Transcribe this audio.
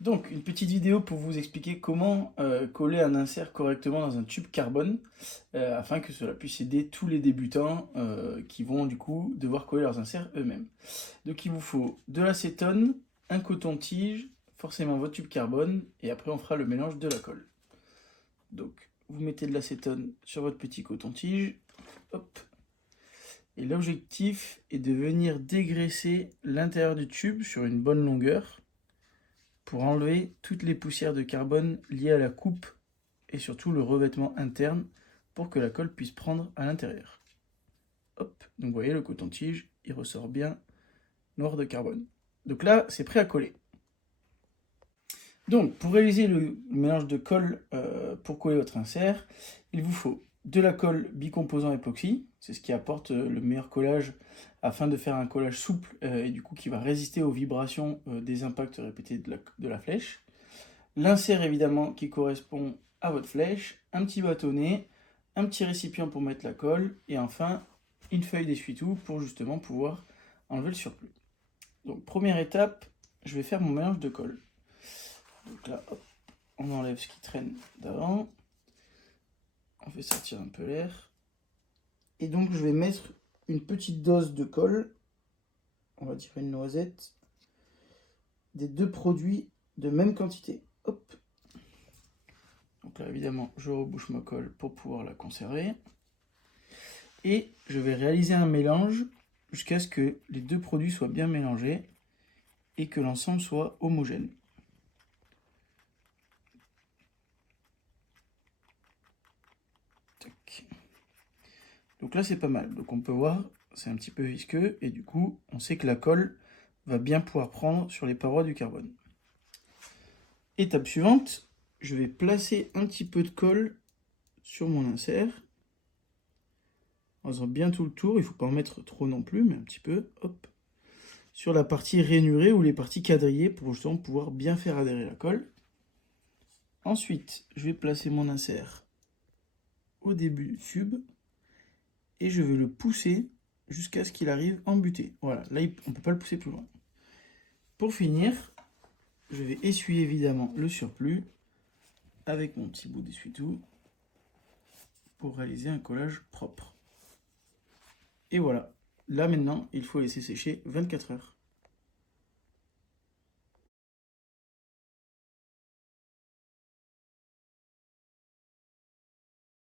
Donc, une petite vidéo pour vous expliquer comment coller un insert correctement dans un tube carbone afin que cela puisse aider tous les débutants qui vont du coup devoir coller leurs inserts eux-mêmes. Donc, il vous faut de l'acétone, un coton-tige, forcément votre tube carbone et après on fera le mélange de la colle. Donc, vous mettez de l'acétone sur votre petit coton-tige, hop. Et l'objectif est de venir dégraisser l'intérieur du tube sur une bonne longueur pour enlever toutes les poussières de carbone liées à la coupe et surtout le revêtement interne pour que la colle puisse prendre à l'intérieur. Hop, donc vous voyez le coton-tige, il ressort bien noir de carbone. Donc là, c'est prêt à coller. Donc pour réaliser le mélange de colle pour coller votre insert, il vous faut de la colle bicomposant époxy, c'est ce qui apporte le meilleur collage afin de faire un collage souple et du coup qui va résister aux vibrations des impacts répétés de la flèche. L'insert évidemment qui correspond à votre flèche, un petit bâtonnet, un petit récipient pour mettre la colle et enfin une feuille d'essuie-tout pour justement pouvoir enlever le surplus. Donc première étape, je vais faire mon mélange de colle. Donc là, hop, on enlève ce qui traîne d'avant, on fait sortir un peu l'air et donc je vais mettre une petite dose de colle, on va dire une noisette, des deux produits de même quantité. Hop. Donc là, évidemment, je rebouche ma colle pour pouvoir la conserver. Et je vais réaliser un mélange jusqu'à ce que les deux produits soient bien mélangés et que l'ensemble soit homogène. Tac. Donc là, c'est pas mal. Donc on peut voir, c'est un petit peu visqueux et du coup, on sait que la colle va bien pouvoir prendre sur les parois du carbone. Étape suivante, je vais placer un petit peu de colle sur mon insert en faisant bien tout le tour. Il ne faut pas en mettre trop non plus, mais un petit peu. Hop. Sur la partie rainurée ou les parties quadrillées pour justement pouvoir bien faire adhérer la colle. Ensuite, je vais placer mon insert au début du tube et je vais le pousser jusqu'à ce qu'il arrive en butée. Voilà, là on ne peut pas le pousser plus loin. Pour finir, je vais essuyer évidemment le surplus avec mon petit bout d'essuie-tout pour réaliser un collage propre. Et voilà, là maintenant, il faut laisser sécher 24 heures.